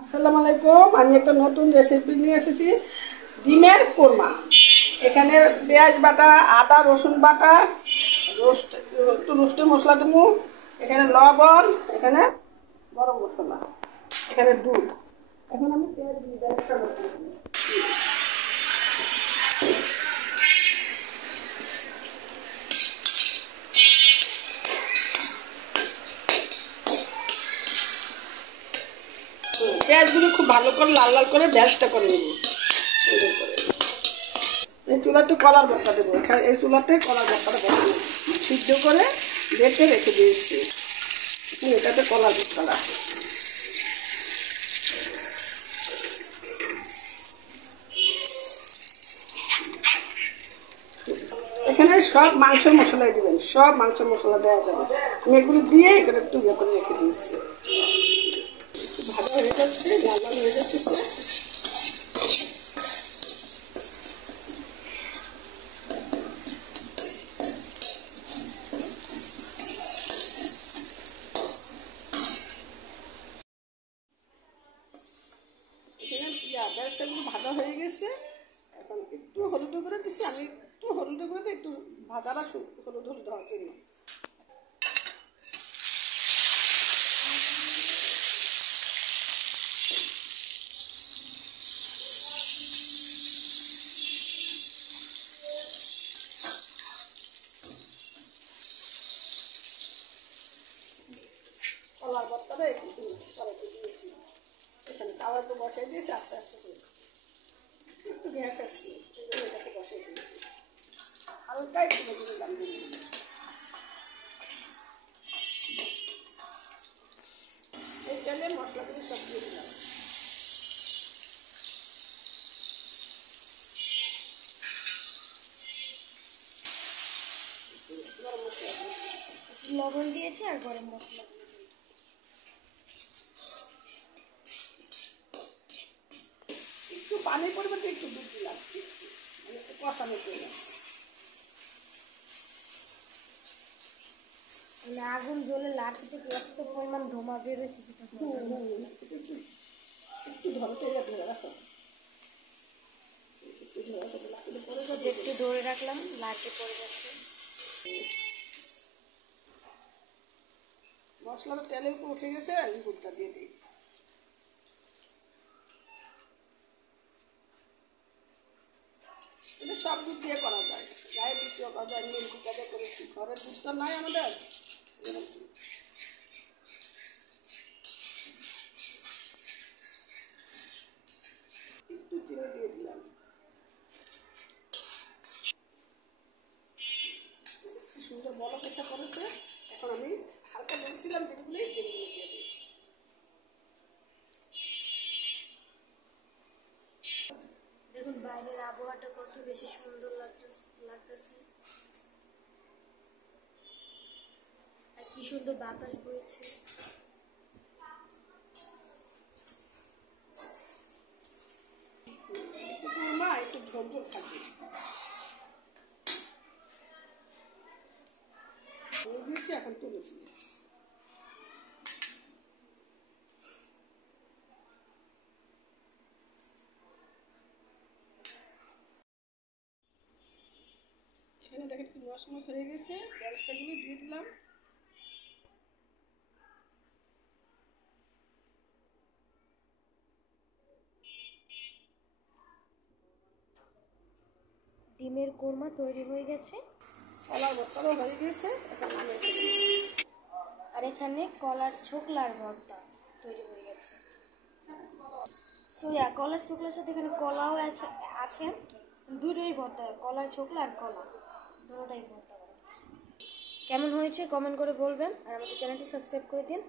আসসালামু আলাইকুম। আমি একটা নতুন রেসিপি নিয়ে এসেছি, ডিমের কোরমা। এখানে পেঁয়াজ বাটা, আদা রসুন বাটা, একটু রোস্টের মশলা দেবো, এখানে লবণ, এখানে গরম মশলা, এখানে দুধ। এখন আমি পেঁয়াজ দিয়ে ব্যবসা করতেছি। পেঁয়াজগুলো খুব ভালো করে লাল লাল করে ব্যাসটা করে নেব, সুন্দর করে। এই চুলাতে কলার ভর্তা দেবো, এখানে এই চুলাতে কলার ভর্তাটা বসাবো, সিদ্ধ করে বেটে রেখে দিয়েছি। এটাতে কলার ভর্তাটা এখানে সব মাংসের মশলাই দেবেন, সব মাংসের মশলা দেওয়া যাবে। আমি এগুলো দিয়ে এখানে একটু ইয়ে করে রেখে দিয়েছি। ভালো হয়ে যাচ্ছে, লাল লাল হয়ে যাচ্ছে। পেঁয়াজটাগুলো ভাজা হয়ে গেছে, এখন একটু হলুদ করে দিচ্ছি। আমি একটু হলুদ করে দিই, একটু ভাজাটা হলুদ হলুদ হওয়ার জন্য। কলার ভর্তাটা একটু কড়াইতে দিয়েছি, এখানে তাওয়া তো বসাই দিয়েছি আস্তে আস্তে করে। একটু গ্যাস আসবে, এই জন্য এটাকে বসাই দিয়েছি। হালকা একটু ভেজে দিলাম। এই তেলে মশলাগুলো সব দিয়ে দিলাম। লবণ দিয়েছি আর গরম মশলা একটু পানির পরিবর্তে একটু দুধ দিলাম, একটু কষানো করলাম। মানে আগুন জ্বলে লাঠিতে যত পরিমাণ ধোঁয়া বেরোয়েছে যেটা একটু ধরো, তেলে ধরে রাখো, একটু ধরে রাখলাম, লাঠি পড়ে যাচ্ছে। মশলাটা তেলে উপর উঠে গেছে, আর দুধটা দিয়ে দিই। এটা সব দুধ দিয়ে করা যায়, গায়ে দুধ দিয়ে করা যায়, নীল দুধটা দিয়ে করেছি। ঘরের দুধটা নাই আমাদের, একটু চিনি দিয়ে দিলাম। সুন্দর বড় পেশা করেছে। এখন আমি হালকা বলছিলাম ডিমগুলি দিয়ে দিই। দেখুন বাইরের আবহাওয়াটা কত বেশি সুন্দর লাগতেছে, আর কি সুন্দর বাতাস বইছে। একটু ঝোল ঝোল থাকবে। দিয়েছি, এখন তুলে ফিরে এখানে দেখেন একটু রস মশ হয়ে গেছে, ব্যবস্থাগুলো দিয়ে দিলাম। ডিমের কোরমা তৈরি হয়ে গেছে, কলার ভর্তাও হয়ে গেছে। এখন আমি আর এখানে কলার ছোকলার ভর্তা তৈরি হয়ে গেছে। কলার ছোকলার সাথে এখানে কলাও আছে, দুটোই ভর্তা, কলার ছোকলা আর কলা দুটোটাই ভর্তা। কেমন হয়েছে কমেন্ট করে বলবেন, আর আমাদের চ্যানেলটি সাবস্ক্রাইব করে দিন।